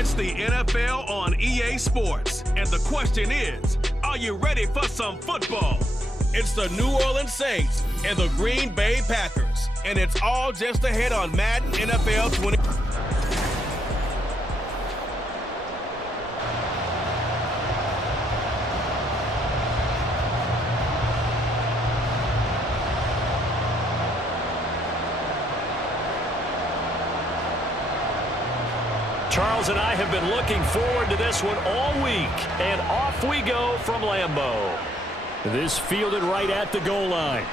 It's the NFL on EA Sports, and the question is, are you ready for some football? It's the New Orleans Saints and the Green Bay Packers, and it's all just ahead on Madden NFL 20. Charles and I have been looking forward to this one all week, and off we go from Lambeau. This fielded right at the goal line.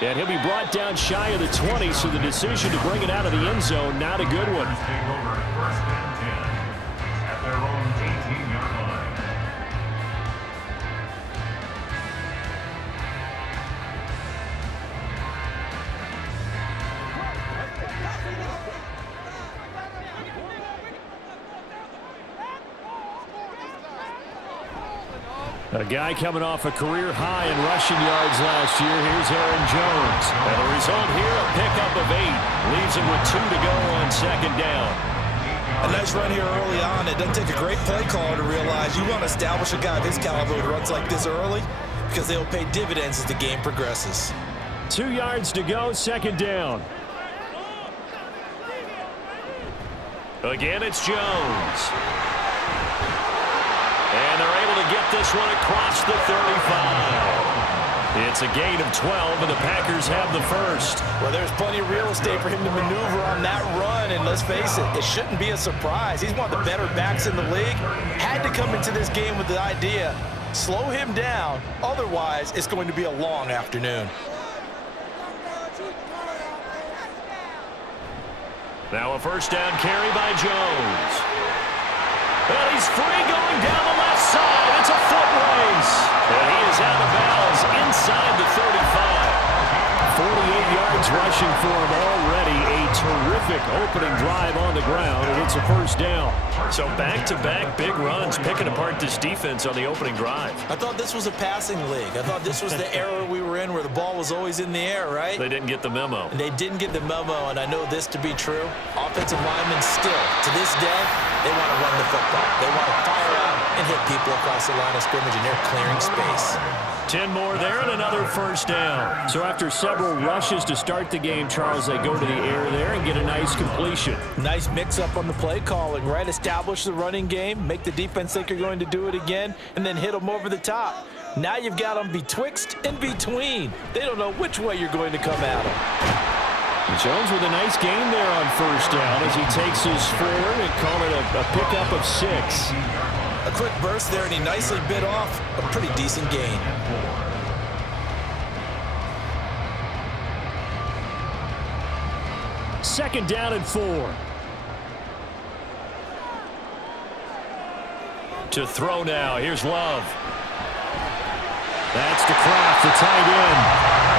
And he'll be brought down shy of the 20, so the decision to bring it out of the end zone, not a good one. A guy coming off a career high in rushing yards last year. Here's Aaron Jones. And the result here, a pickup of 8. Leaves him with 2 to go on second down. A nice run here early on. It doesn't take a great play caller to realize you want to establish a guy of his caliber who runs like this early because they'll pay dividends as the game progresses. 2 yards to go, second down. Again, it's Jones. And they're able to get this one across the 35. It's a gain of 12, and the Packers have the first. Well, there's plenty of real estate for him to maneuver on that run, and let's face it, it shouldn't be a surprise. He's one of the better backs in the league. Had to come into this game with the idea, slow him down, otherwise it's going to be a long afternoon. Now a first down carry by Jones. And he's free going down the left side. It's a foot race. And he is out of bounds inside the 35. 48 yards rushing for him already. A terrific opening drive on the ground, and it's a first down. So back-to-back big runs, picking apart this defense on the opening drive. I thought this was a passing league. I thought this was the era we were in where the ball was always in the air, right? They didn't get the memo. And they didn't get the memo, and I know this to be true. Offensive linemen still, to this day, they want to run the football. They want to fire out and hit people across the line of scrimmage, and they're clearing space. 10 more there and another first down. So after several rushes to start the game, Charles, they go to the air there and get a nice completion. Nice mix-up on the play calling, right? Establish the running game, make the defense think you're going to do it again, and then hit them over the top. Now you've got them betwixt and between. They don't know which way you're going to come at them. Jones with a nice gain there on first down as he takes his forward and call it a pickup of 6. A quick burst there, and he nicely bit off a pretty decent gain. Second down and 4. To throw now. Here's Love. That's to Kraft, the tight end.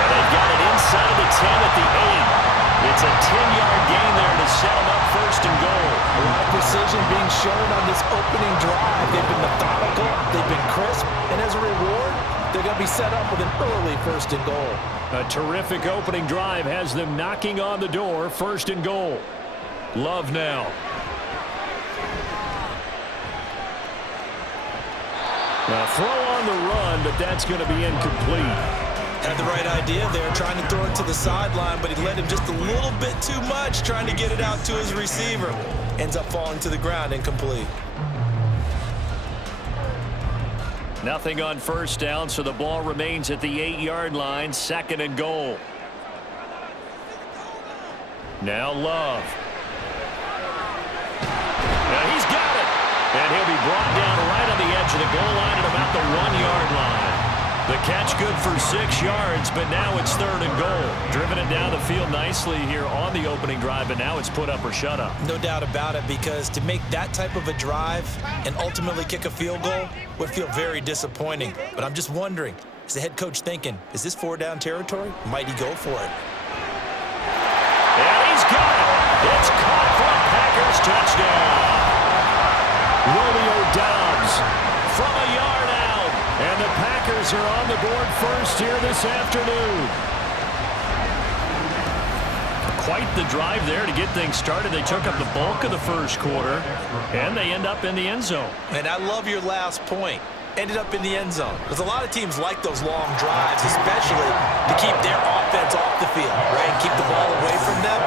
And they've got it inside the 10 at the 8. It's a 10-yard gain there to set them up first and goal. A lot of precision being shown on this opening drive. They've been methodical, they've been crisp, and as a reward, they're going to be set up with an early first and goal. A terrific opening drive has them knocking on the door, first and goal. Love now. Now throw on the run, but that's going to be incomplete. Had the right idea there, trying to throw it to the sideline, but he led him just a little bit too much, trying to get it out to his receiver. Ends up falling to the ground, incomplete. Nothing on first down, so the ball remains at the 8-yard line, second and goal. Now Love. Now he's got it. And he'll be brought down right on the edge of the goal line at about the 1-yard line. The catch good for 6 yards, but now it's third and goal. Driven it down the field nicely here on the opening drive, but now it's put up or shut up. No doubt about it, because to make that type of a drive and ultimately kick a field goal would feel very disappointing. But I'm just wondering, is the head coach thinking, is this 4-down territory? Might he go for it? And he's got it. It's caught for a Packers touchdown. Romeo Doubs from a yard out. And the Packers are on the board first here this afternoon. quite the drive there to get things started. They took up the bulk of the first quarter, and they end up in the end zone. And I love your last point. Ended up in the end zone. Because a lot of teams like those long drives, especially to keep their offense off the field, right? And keep the ball away from them.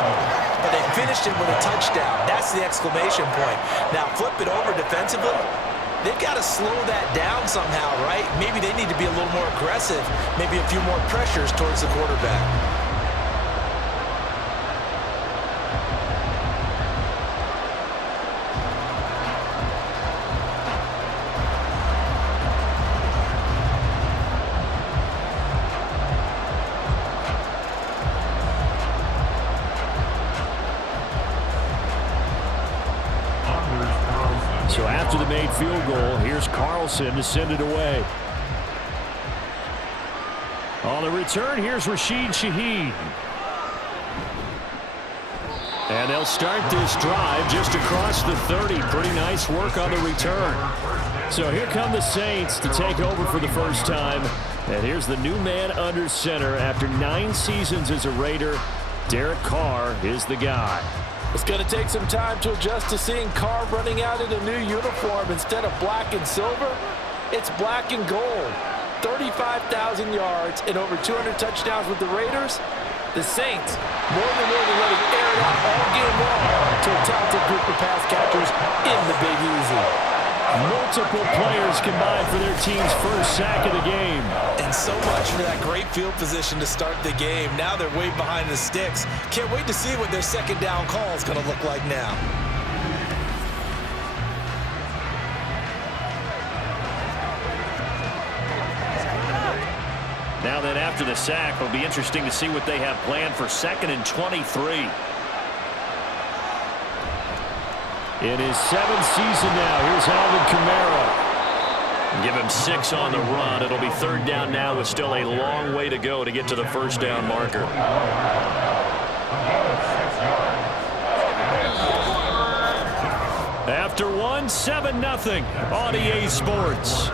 But they finished it with a touchdown. That's the exclamation point. Now flip it over defensively. They've got to slow that down somehow, right? Maybe they need to be a little more aggressive. Maybe a few more pressures towards the quarterback. So after the made field goal, here's Carlson to send it away. On the return, here's Rashid Shaheed. And they'll start this drive just across the 30. Pretty nice work on the return. So here come the Saints to take over for the first time. And here's the new man under center after 9 seasons as a Raider. Derek Carr is the guy. It's going to take some time to adjust to seeing Carr running out in a new uniform. Instead of black and silver, it's black and gold. 35,000 yards and over 200 touchdowns with the Raiders. The Saints more than willing to let him air it out all game long to a talented group of pass catchers in the Big Easy. Multiple players combined for their team's first sack of the game. And so much for that great field position to start the game. Now they're way behind the sticks. Can't wait to see what their second down call is going to look like now. Now then, after the sack, it'll be interesting to see what they have planned for 2nd and 23. In his 7th season now, here's Alvin Kamara. Give him 6 on the run. It'll be 3rd down now with still a long way to go to get to the first down marker. After 1, 7-0 on EA Sports.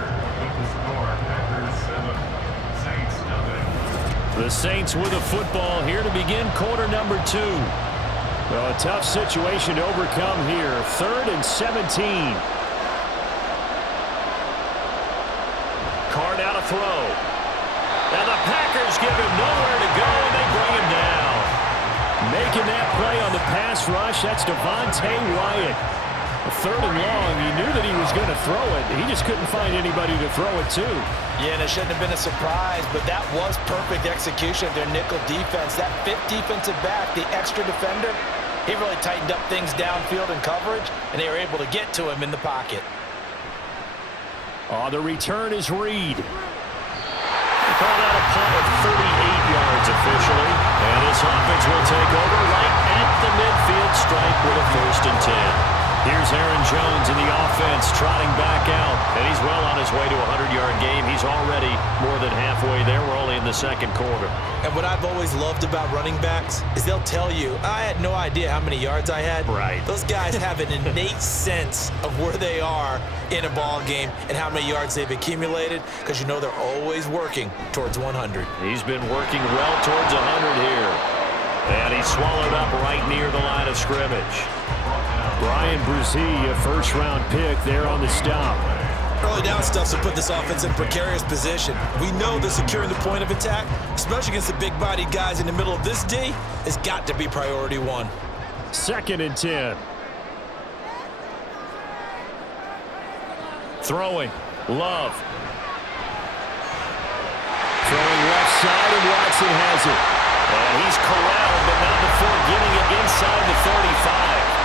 The Saints with the football here to begin quarter number 2. Well, a tough situation to overcome here. 3rd and 17. Carr now to throw. And the Packers give him nowhere to go, and they bring him down. Making that play on the pass rush, that's Devontae Wyatt. 3rd and long, he knew that he was going to throw it. He just couldn't find anybody to throw it to. Yeah, and it shouldn't have been a surprise, but that was perfect execution of their nickel defense. That 5th defensive back, the extra defender, he really tightened up things downfield in coverage, and they were able to get to him in the pocket. On the return is Reed. Called out a punt of 38 yards officially. And this offense will take over right at the midfield stripe with a 1st and 10. Here's Aaron Jones in the offense trotting back out. And he's well on his way to a 100-yard game. He's already more than halfway there. We're only in the 2nd quarter. And what I've always loved about running backs is they'll tell you, I had no idea how many yards I had. Right. Those guys have an innate sense of where they are in a ball game and how many yards they've accumulated, because you know they're always working towards 100. He's been working well towards 100 here. And he's swallowed up right near the line of scrimmage. Brian Brzee, a 1st-round pick there on the stop. Early down stuff to put this offense in precarious position. We know that securing the point of attack, especially against the big-bodied guys in the middle of this D, has got to be priority 1. 2nd and 10. Throwing. Love. Throwing left side, and Watson has it. And he's corralled, but not before getting it inside the 35.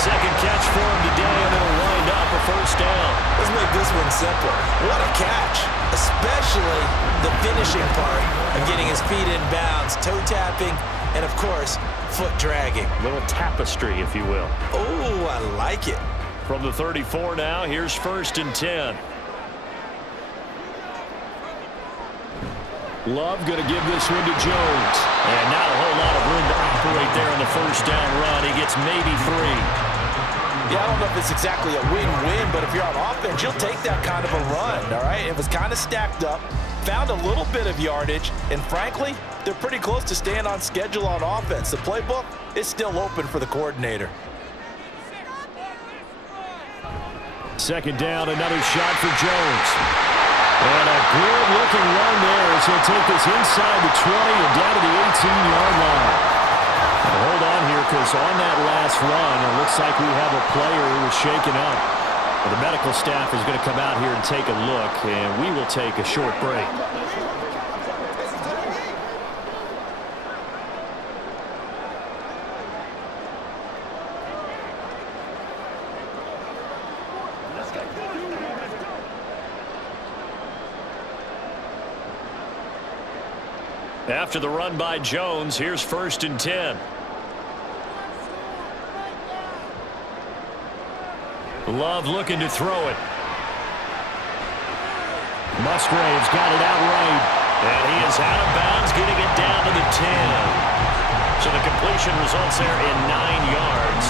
2nd catch for him today, and it'll wind up a 1st down. Let's make this one simple. What a catch, especially the finishing part of getting his feet in bounds, toe tapping, and of course, foot dragging. Little tapestry, if you will. Oh, I like it. From the 34 now, here's 1st and 10. Love going to give this one to Jones. And not a whole lot of room to operate there on the 1st down run. He gets maybe 3. Yeah, I don't know if it's exactly a win-win, but if you're on offense, you'll take that kind of a run, all right? It was kind of stacked up. found a little bit of yardage, and frankly, they're pretty close to staying on schedule on offense. The playbook is still open for the coordinator. Second down, another shot for Jones. And a good-looking run there as he'll take this inside the 20 and down to the 18-yard line. Now hold on here, because on that last run, it looks like we have a player who was shaken up. Well, the medical staff is going to come out here and take a look, and we will take a short break. After the run by Jones, here's 1st and 10. Love looking to throw it. Musgrave's got it outright. And he is out of bounds, getting it down to the 10. So the completion results there in 9 yards.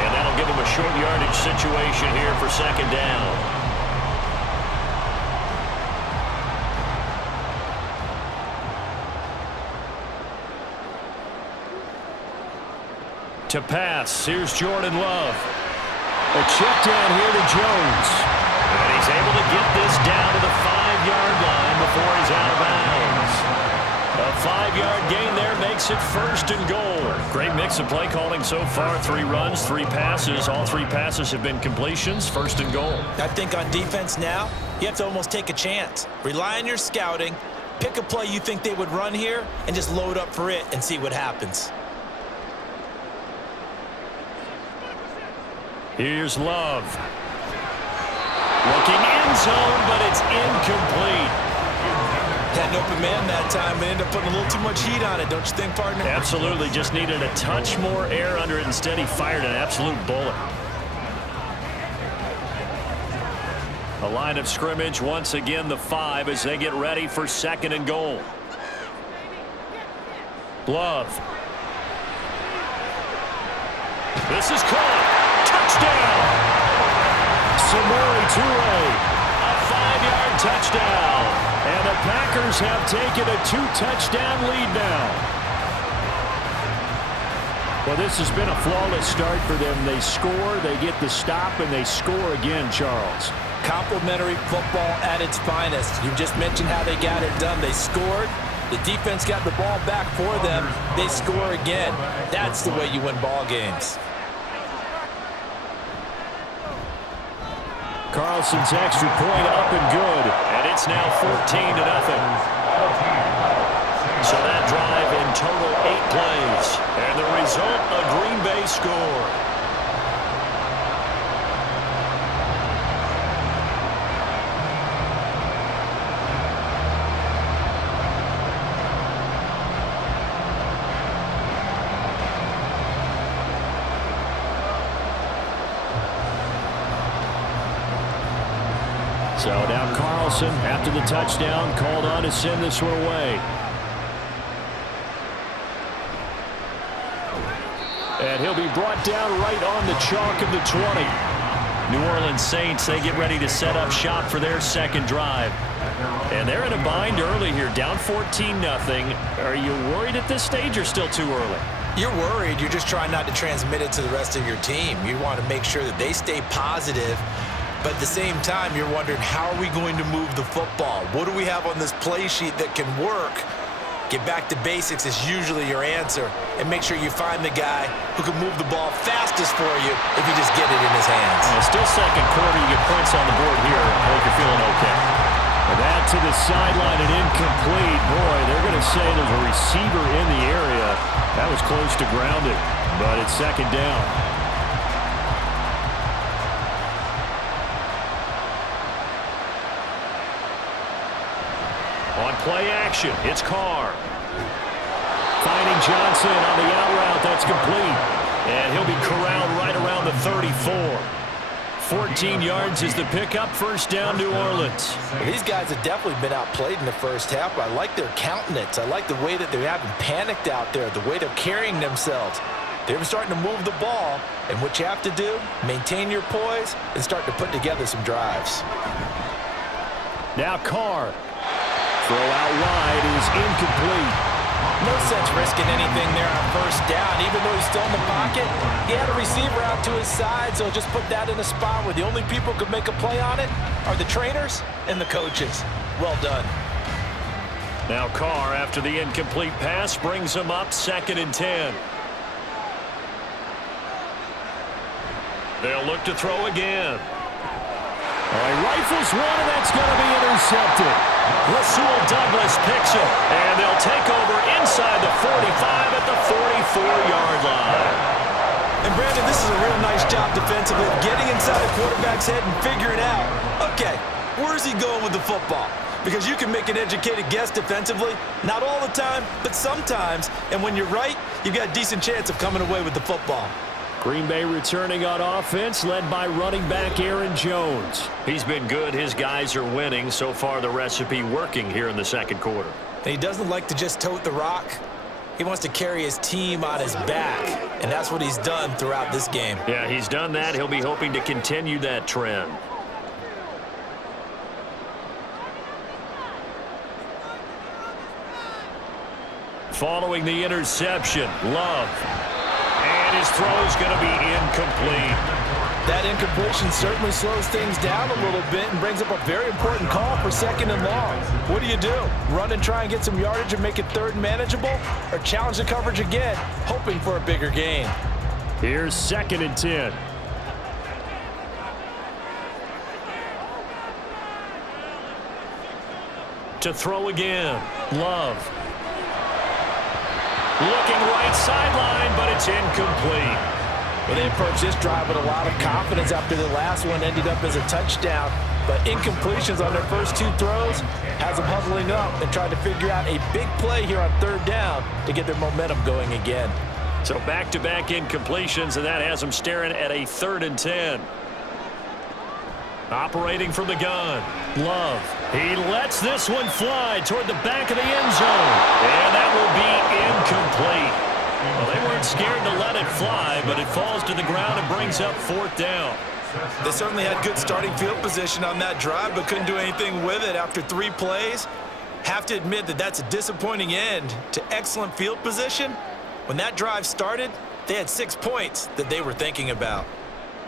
And that'll give him a short yardage situation here for 2nd down. To pass, here's Jordan Love. A check down here to Jones. And he's able to get this down to the 5-yard line before he's out of bounds. A 5-yard gain there makes it 1st and goal. Great mix of play calling so far. 3 runs, 3 passes. All 3 passes have been completions. 1st and goal. I think on defense now, you have to almost take a chance. Rely on your scouting. Pick a play you think they would run here and just load up for it and see what happens. Here's Love. Looking end zone, but it's incomplete. Had an open man that time, but ended up putting a little too much heat on it, don't you think, partner? Absolutely. Just needed a touch more air under it. Instead, he fired an absolute bullet. A line of scrimmage, once again, the 5 as they get ready for 2nd and goal. Love. This is caught. Touchdown! Samori Toure, a 5-yard touchdown. And the Packers have taken a 2-touchdown lead now. Well, this has been a flawless start for them. They score, they get the stop, and they score again, Charles. Complimentary football at its finest. You just mentioned how they got it done. They scored. The defense got the ball back for them. They score again. That's the way you win ball games. Carlson's extra point up and good. And it's now 14-0. So that drive in total 8 plays. And the result, a Green Bay score. So now Carlson, after the touchdown, called on to send this one away. And he'll be brought down right on the chalk of the 20. New Orleans Saints, they get ready to set up shop for their 2nd drive. And they're in a bind early here, down 14-0. Are you worried at this stage or still too early? You're worried. You're just trying not to transmit it to the rest of your team. You want to make sure that they stay positive. But at the same time, you're wondering, how are we going to move the football? What do we have on this play sheet that can work? Get back to basics is usually your answer. And make sure you find the guy who can move the ball fastest for you if you just get it in his hands. Still 2nd quarter. You get points on the board here. I hope you're feeling okay. And that to the sideline and incomplete. Boy, they're going to say there's a receiver in the area. That was close to grounded, but it's 2nd down. On play action, it's Carr. Finding Johnson on the out route, that's complete. And he'll be corralled right around the 34. 14 yards is the pickup, 1st down, New Orleans. Well, these guys have definitely been outplayed in the first half, but I like their countenance. I like the way that they're having panicked out there, the way they're carrying themselves. They're starting to move the ball, and what you have to do, maintain your poise and start to put together some drives. Now Carr. Throw out wide is incomplete. No sense risking anything there on first down. Even though he's still in the pocket, he had a receiver out to his side, so just put that in a spot where the only people who could make a play on it are the trainers and the coaches. Well done. Now Carr, after the incomplete pass, brings him up 2nd and 10. They'll look to throw again. He rifles one, and that's going to be intercepted. Rasul Douglas picks it, and they'll take over inside the 45 at the 44-yard line. And Brandon, this is a real nice job defensively, getting inside the quarterback's head and figuring out, okay, where's he going with the football? Because you can make an educated guess defensively, not all the time, but sometimes. And when you're right, you've got a decent chance of coming away with the football. Green Bay returning on offense, led by running back Aaron Jones. He's been good. His guys are winning. So far, the recipe working here in the second quarter. And he doesn't like to just tote the rock. He wants to carry his team on his back, and that's what he's done throughout this game. Yeah, he's done that. He'll be hoping to continue that trend. Following the interception, Love. And his throw's going to be incomplete. That incompletion certainly slows things down a little bit and brings up a very important call for 2nd and long. What do? Run and try and get some yardage and make it 3rd and manageable? Or challenge the coverage again, hoping for a bigger gain? Here's 2nd and 10. To throw again, Love. Looking right sideline, but it's incomplete. Well, they approached this drive with a lot of confidence after the last one ended up as a touchdown. But incompletions on their first 2 throws has them huddling up and trying to figure out a big play here on 3rd down to get their momentum going again. So back-to-back incompletions, and that has them staring at a 3rd and 10. Operating from the gun, Love. He lets this one fly toward the back of the end zone. And that will be incomplete. Well, they weren't scared to let it fly, but it falls to the ground and brings up 4th down. They certainly had good starting field position on that drive, but couldn't do anything with it after 3 plays. Have to admit that that's a disappointing end to excellent field position. When that drive started, they had 6 points that they were thinking about.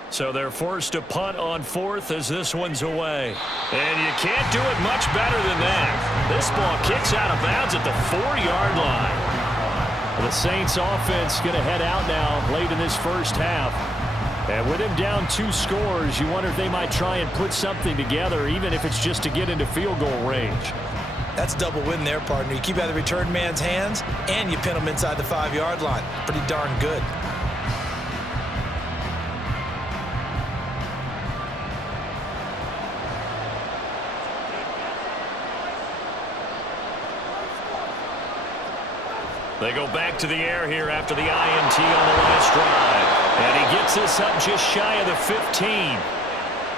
So they're forced to punt on 4th as this one's away. And you can't do it much better than that. This ball kicks out of bounds at the 4-yard line. The Saints offense going to head out now late in this first half. And with him down 2 scores, you wonder if they might try and put something together, even if it's just to get into field goal range. That's double win there, partner. You keep out of the return man's hands, and you pin him inside the 5-yard line. Pretty darn good. They go back to the air here after the INT on the last drive. And he gets this up just shy of the 15.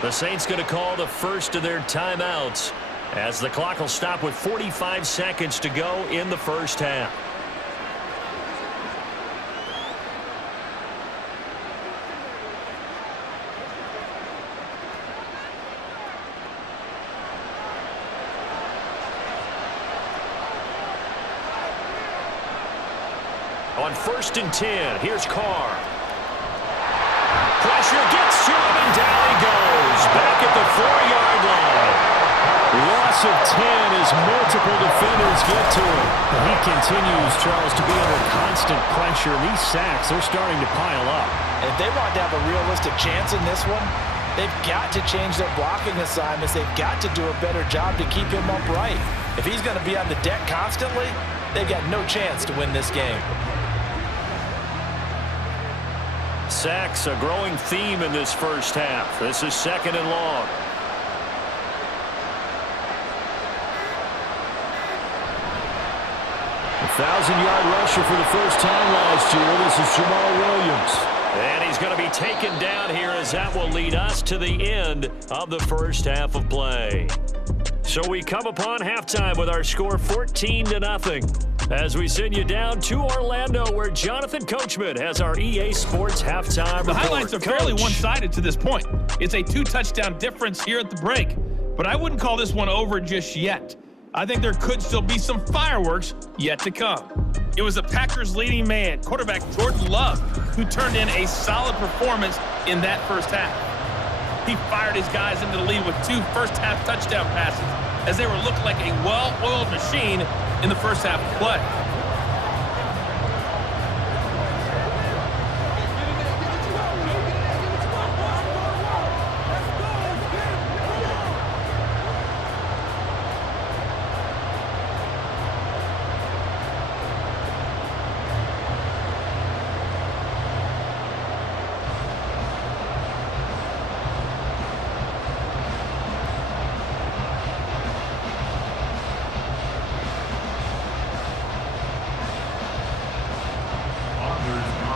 The Saints going to call the first of their timeouts as the clock will stop with 45 seconds to go in the first half. On 1st and 10, here's Carr. Pressure gets to him, and down he goes. Back at the 4-yard line. Loss of 10 as multiple defenders get to him. He continues, Charles, to be under constant pressure. These sacks, they're starting to pile up. And if they want to have a realistic chance in this one, they've got to change their blocking assignments. They've got to do a better job to keep him upright. If he's going to be on the deck constantly, they've got no chance to win this game. Sacks, a growing theme in this first half. This is 2nd and long. A 1,000-yard rusher for the first time last year. This is Jamal Williams. And he's going to be taken down here as that will lead us to the end of the first half of play. So we come upon halftime with our score 14-0. As we send you down to Orlando, where Jonathan Coachman has our EA Sports halftime report. The highlights are fairly one-sided to this point. It's a 2-touchdown difference here at the break, but I wouldn't call this one over just yet. I think there could still be some fireworks yet to come. It was the Packers' leading man, quarterback Jordan Love, who turned in a solid performance in that first half. He fired his guys into the lead with 2 first-half touchdown passes as they were looking like a well-oiled machine in the first half of play.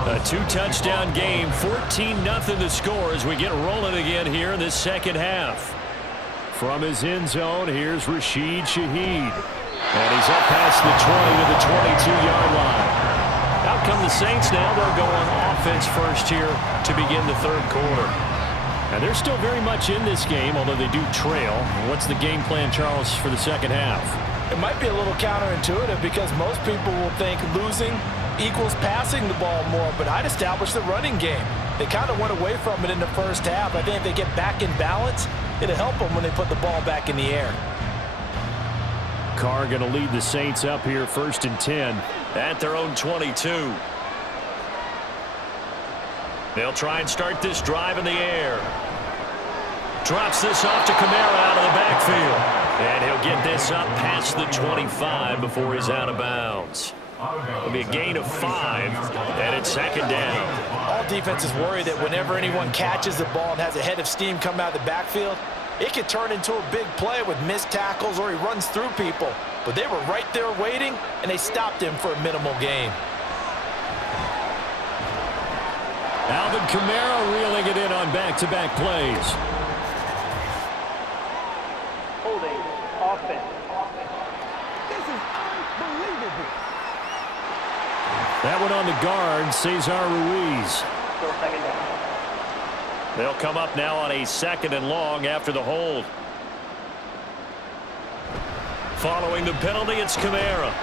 A 2-touchdown game, 14-0 the score as we get rolling again here in this second half. From his end zone, here's Rashid Shaheed. And he's up past the 20 to the 22-yard line. Out come the Saints now. They'll go on offense first here to begin the third quarter. And they're still very much in this game, although they do trail. What's the game plan, Charles, for the second half? It might be a little counterintuitive because most people will think losing equals passing the ball more, but I'd establish the running game. They kind of went away from it in the first half. I think if they get back in balance, it'll help them when they put the ball back in the air. Carr going to lead the Saints up here 1st and 10 at their own 22. They'll try and start this drive in the air. Drops this off to Kamara out of the backfield. And he'll get this up past the 25 before he's out of bounds. It'll be a gain of 5, and it's second down. All defenses worry that whenever anyone catches the ball and has a head of steam come out of the backfield, it could turn into a big play with missed tackles or he runs through people. But they were right there waiting, and they stopped him for a minimal gain. Alvin Kamara reeling it in on back-to-back plays. Holding offense. This is unbelievable. That one on the guard, Cesar Ruiz. Still second down. They'll come up now on a 2nd and long after the hold. Following the penalty, it's Kamara.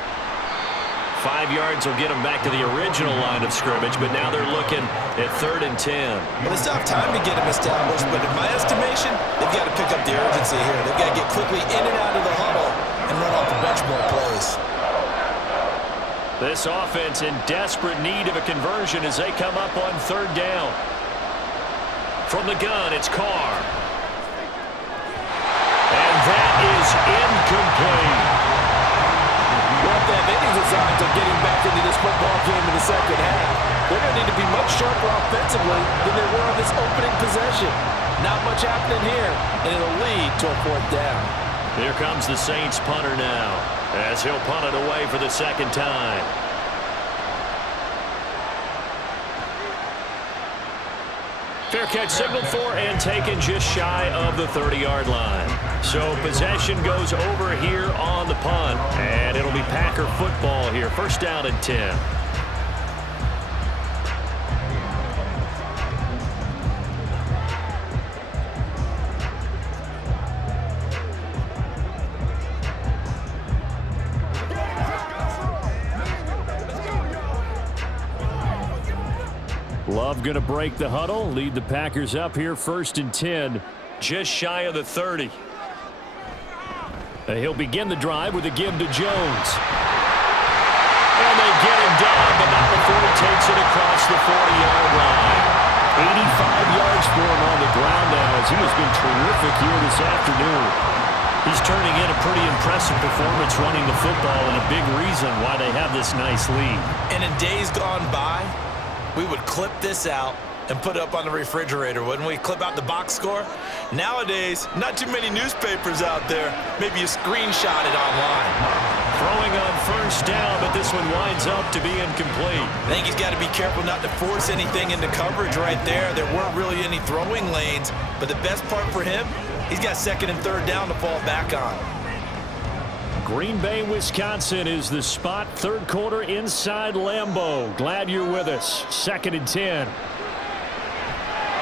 5 yards will get them back to the original line of scrimmage, but now they're looking at 3rd and 10. Well, they still have time to get him established, but in my estimation, they've got to pick up the urgency here. They've got to get quickly in and out of the huddle and run off the bench more plays. This offense in desperate need of a conversion as they come up on 3rd down. From the gun, it's Carr. And that is incomplete. Well, if they have any designs of getting back into this football game in the second half, they're going to need to be much sharper offensively than they were on this opening possession. Not much happening here, and it'll lead to a 4th down. Here comes the Saints punter now, as he'll punt it away for the 2nd time. Fair catch signaled for and taken just shy of the 30-yard line. So possession goes over here on the punt, and it'll be Packer football here. 1st down and 10. Love going to break the huddle, lead the Packers up here 1st and 10, just shy of the 30. He'll begin the drive with a give to Jones. And they get him down, but not before he takes it across the 40-yard line. 85 yards for him on the ground now as he has been terrific here this afternoon. He's turning in a pretty impressive performance running the football and a big reason why they have this nice lead. And in days gone by, we would clip this out and put it up on the refrigerator, wouldn't we? Clip out the box score. Nowadays, not too many newspapers out there. Maybe you screenshot it online. Throwing on 1st down, but this one winds up to be incomplete. I think he's got to be careful not to force anything into coverage right there. There weren't really any throwing lanes, but the best part for him, he's got 2nd and 3rd down to fall back on. Green Bay, Wisconsin is the spot. 3rd quarter inside Lambeau. Glad you're with us. 2nd and 10.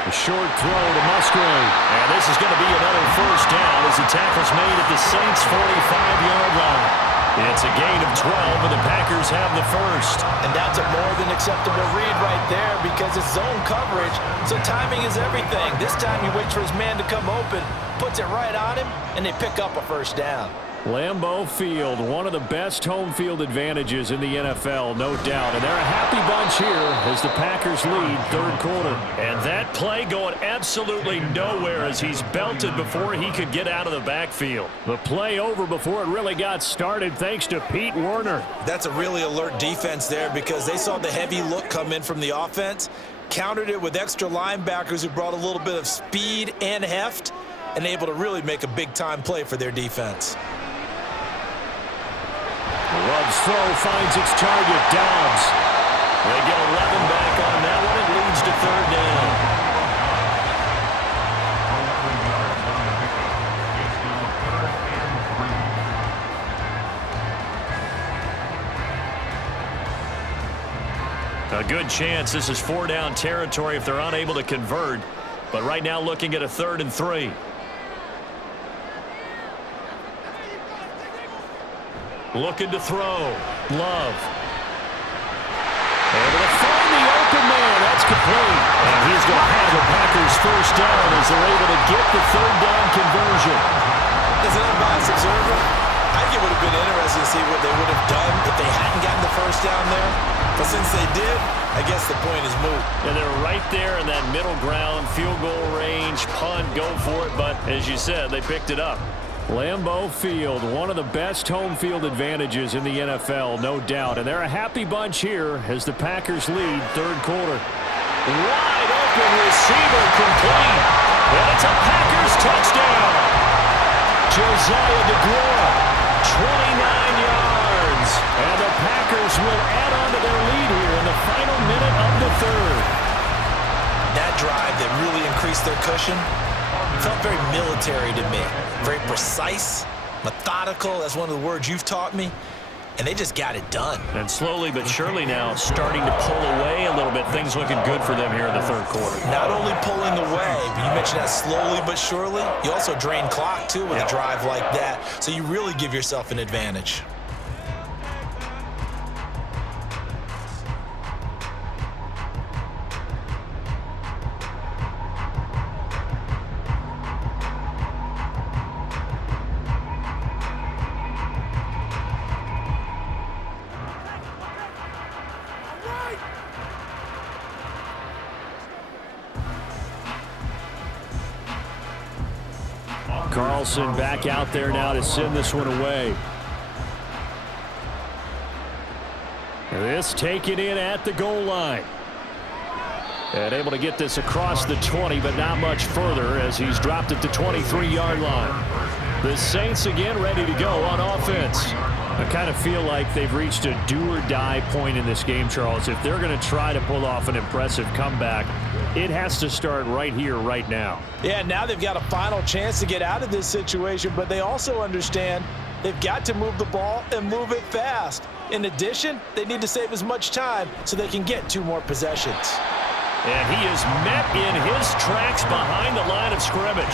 A short throw to Musgrave. And this is going to be another first down as the tackle's made at the Saints' 45-yard line. It's a gain of 12, and the Packers have the first. And that's a more than acceptable read right there because it's zone coverage, so timing is everything. This time he waits for his man to come open, puts it right on him, and they pick up a first down. Lambeau Field, one of the best home field advantages in the NFL, no doubt. And they're a happy bunch here as the Packers lead third quarter. And that play going absolutely nowhere as he's belted before he could get out of the backfield. The play over before it really got started thanks to Pete Werner. That's a really alert defense there because they saw the heavy look come in from the offense, countered it with extra linebackers who brought a little bit of speed and heft, and able to really make a big-time play for their defense. Love's throw finds its target, Dobbs. They get 11 back on that one. It leads to third down. A good chance this is 4-down territory if they're unable to convert. But right now looking at a 3rd and 3. Looking to throw. Love. Able to find the open man. That's complete. And he's going to have the Packers first down as they're able to get the 3rd down conversion. As an unbiased observer, I think it would have been interesting to see what they would have done if they hadn't gotten the first down there. But since they did, I guess the point is moot. And they're right there in that middle ground, field goal range, punt, go for it. But as you said, they picked it up. Lambeau Field, one of the best home field advantages in the NFL, no doubt. And they're a happy bunch here as the Packers lead third quarter. Wide open receiver complete. And it's a Packers touchdown. Josiah DeGuara, 29 yards. And the Packers will add on to their lead here in the final minute of the third. That drive that really increased their cushion felt very military to me. Very precise, methodical. That's one of the words you've taught me. And they just got it done. And slowly but surely now starting to pull away a little bit. Things looking good for them here in the third quarter. Not only pulling away, but you mentioned that slowly but surely. You also drain clock, too, with a drive like that. So you really give yourself an advantage. Carlson back out there now to send this one away. This taken in at the goal line. And able to get this across the 20, but not much further as he's dropped at the 23-yard line. The Saints again ready to go on offense. I kind of feel like they've reached a do-or-die point in this game, Charles. If they're going to try to pull off an impressive comeback, it has to start right here, right now. Yeah, now they've got a final chance to get out of this situation, but they also understand they've got to move the ball and move it fast. In addition, they need to save as much time so they can get 2 more possessions. And he is met in his tracks behind the line of scrimmage.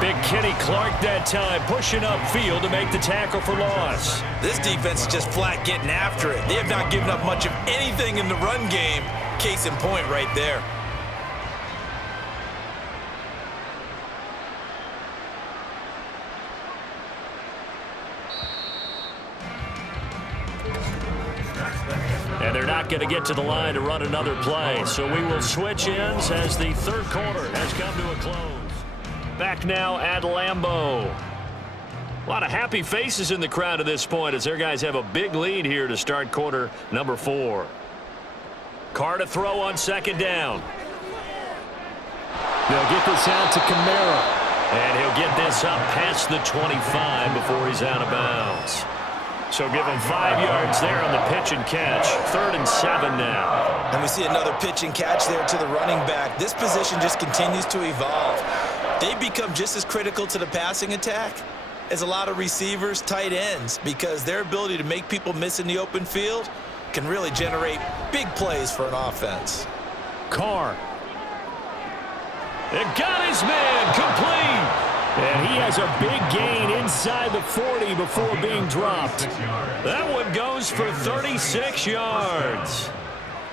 Big Kenny Clark that time pushing upfield to make the tackle for loss. This defense is just flat getting after it. They have not given up much of anything in the run game. Case in point right there. And they're not going to get to the line to run another play. So we will switch ends as the third quarter has come to a close. Back now at Lambeau. A lot of happy faces in the crowd at this point as their guys have a big lead here to start quarter number 4. Carr to throw on second down. They'll get this out to Kamara. And he'll get this up past the 25 before he's out of bounds. So give him 5 yards there on the pitch and catch. 3rd and 7 now. And we see another pitch and catch there to the running back. This position just continues to evolve. They become just as critical to the passing attack as a lot of receivers, tight ends, because their ability to make people miss in the open field can really generate big plays for an offense. Carr. And got his man complete. And he has a big gain inside the 40 before being dropped. That one goes for 36 yards.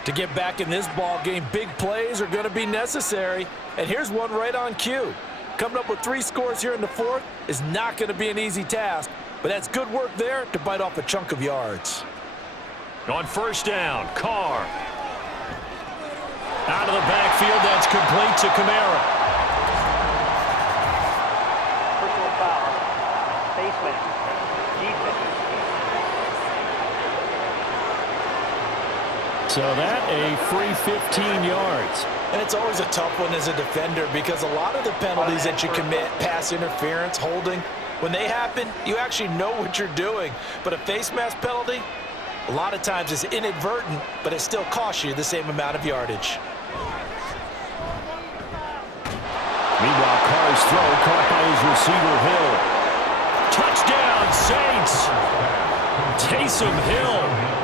To get back in this ball game, big plays are going to be necessary. And here's one right on cue. Coming up with 3 scores here in the 4th is not going to be an easy task, but that's good work there to bite off a chunk of yards. On first down, Carr. Out of the backfield, that's complete to Kamara. Personal foul. Baseman. Defense. So that a free 15 yards. And it's always a tough one as a defender because a lot of the penalties that you commit, pass interference, holding, when they happen, you actually know what you're doing. But a face mask penalty, a lot of times it's inadvertent, but it still costs you the same amount of yardage. Meanwhile, Carr's throw caught by his receiver, Hill. Touchdown, Saints. Taysom Hill,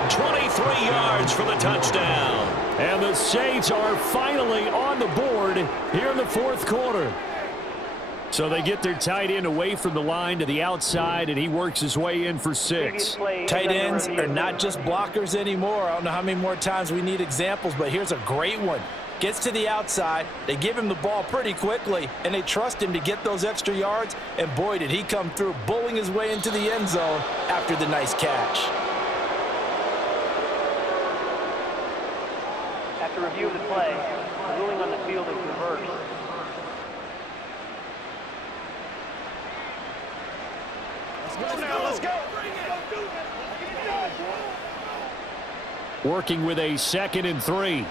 23 yards for the touchdown. And the Saints are finally on the board here in the 4th quarter. So they get their tight end away from the line to the outside, and he works his way in for 6. Tight ends are not just blockers anymore. I don't know how many more times we need examples, but here's a great one. Gets to the outside, they give him the ball pretty quickly, and they trust him to get those extra yards, and boy, did he come through, bullying his way into the end zone after the nice catch. After review of the play, the ruling on the field is reversed. Let's go. Working with a 2nd and 3.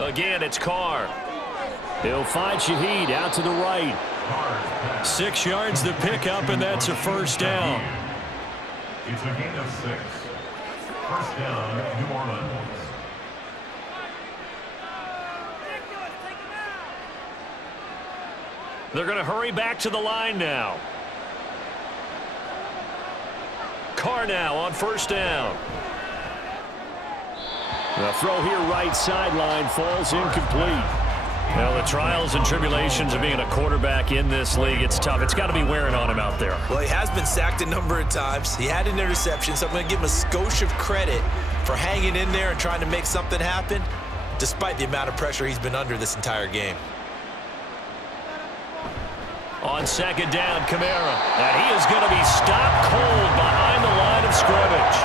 Again, it's Carr. He'll find Shaheed out to the right. 6 yards to pick up, and that's a first down. It's a gain of 6. First down, New Orleans. They're going to hurry back to the line now. Carr now on first down. The throw here right sideline falls incomplete. Well, the trials and tribulations of being a quarterback in this league, it's tough. It's got to be wearing on him out there. Well, he has been sacked a number of times. He had an interception, so I'm going to give him a skosh of credit for hanging in there and trying to make something happen, despite the amount of pressure he's been under this entire game. On second down, Kamara. And he is going to be stopped cold behind the line of scrimmage.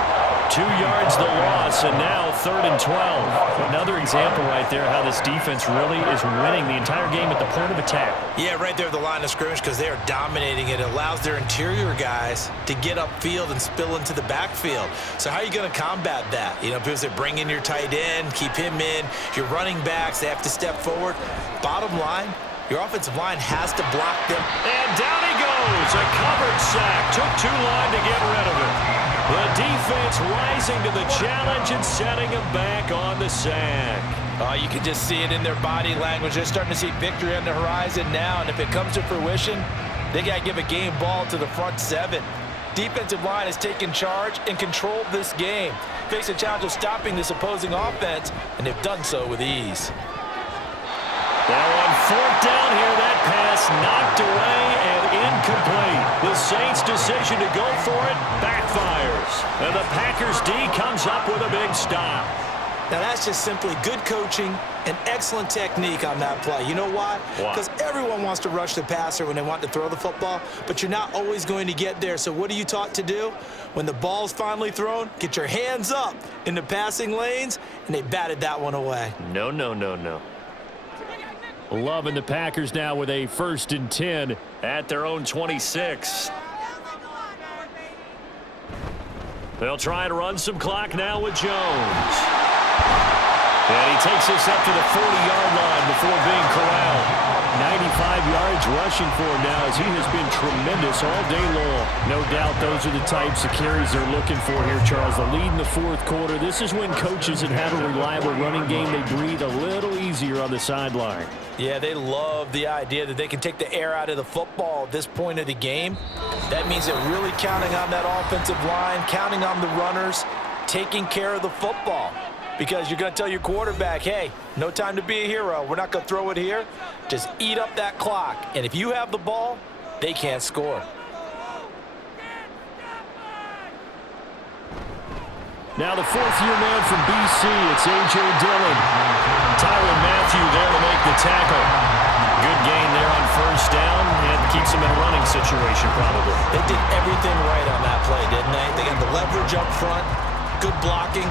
2 yards the loss, and now 3rd and 12. Another example right there how this defense really is winning the entire game at the point of attack. Yeah, right there at the line of scrimmage because they are dominating it. It allows their interior guys to get upfield and spill into the backfield. So how are you going to combat that? You know, because they bring in your tight end, keep him in. Your running backs, they have to step forward. Bottom line, your offensive line has to block them. And down he goes. A covered sack. Took too long to get rid of it. The defense rising to the challenge and setting him back on the sack. You can just see it in their body language. They're starting to see victory on the horizon now, and if it comes to fruition, they got to give a game ball to the front 7. Defensive line has taken charge and controlled this game. Face a challenge of stopping this opposing offense, and they've done so with ease. Now on 4th down here, that pass knocked away and incomplete. The Saints' decision to go for it backfires. And the Packers' D comes up with a big stop. Now that's just simply good coaching and excellent technique on that play. You know why? Because everyone wants to rush the passer when they want to throw the football, but you're not always going to get there. So what are you taught to do? When the ball's finally thrown, get your hands up in the passing lanes, and they batted that one away. No, no, no, no. Loving the Packers now with a 1st and 10 at their own 26. They'll try to run some clock now with Jones. And he takes us up to the 40-yard line before being corralled. 95 yards rushing for him now as he has been tremendous all day long. No doubt those are the types of carries they're looking for here, Charles. The lead in the 4th quarter. This is when coaches that have a reliable running game, they breathe a little easier on the sideline. Yeah, they love the idea that they can take the air out of the football at this point of the game. That means they're really counting on that offensive line, counting on the runners, taking care of the football. because you're going to tell your quarterback, hey, no time to be a hero. We're not going to throw it here. Just eat up that clock. And if you have the ball, they can't score. Now the fourth-year man from BC, it's A.J. Dillon. Tyrann Mathieu there to make the tackle. Good gain there on first down, and keeps him in a running situation probably. They did everything right on that play, didn't they? They got the leverage up front, good blocking,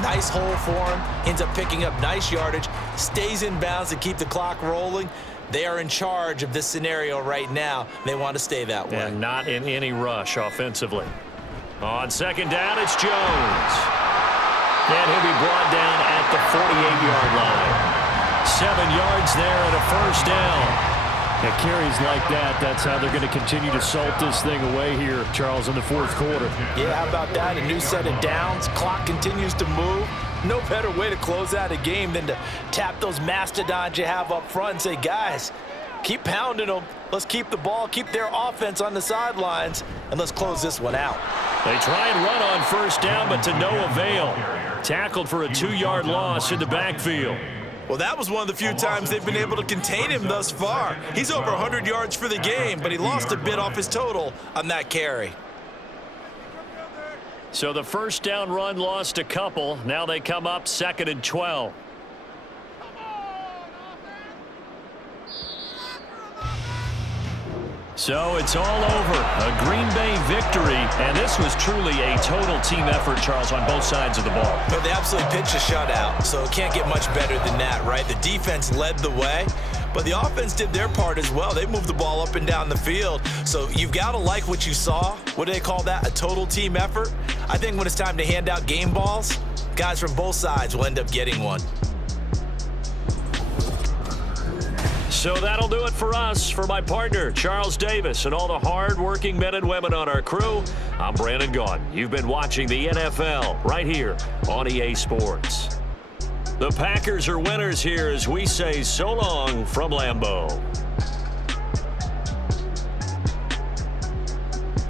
nice hole for him, ends up picking up nice yardage, stays in bounds to keep the clock rolling. They are in charge of this scenario right now. They want to stay that way. And not in any rush offensively. On second down, it's Jones. And he'll be brought down at the 48-yard line. 7 yards there and a first down. Yeah, carries like that, that's how they're going to continue to salt this thing away here, Charles, in the fourth quarter. Yeah, how about that? A new set of downs. Clock continues to move. No better way to close out a game than to tap those mastodons you have up front and say, guys, keep pounding them. Let's keep the ball, keep their offense on the sidelines, and let's close this one out. They try and run on first down, but to no avail. Tackled for a 2-yard loss in the backfield. Well, that was one of the few times they've been able to contain him thus far. He's over 100 yards for the game, but he lost a bit off his total on that carry. So the first down run lost a couple. Now they come up 2nd and 12. So it's all over. A Green Bay victory, and this was truly a total team effort, Charles, on both sides of the ball. No, they absolutely pitched a shutout, so it can't get much better than that, right? The defense led the way, but the offense did their part as well. They moved the ball up and down the field, so you've got to like what you saw. What do they call that? A total team effort? I think when it's time to hand out game balls, guys from both sides will end up getting one. So that'll do it for us. For my partner, Charles Davis, and all the hard-working men and women on our crew, I'm Brandon Gaudin. You've been watching the NFL right here on EA Sports. The Packers are winners here as we say so long from Lambeau.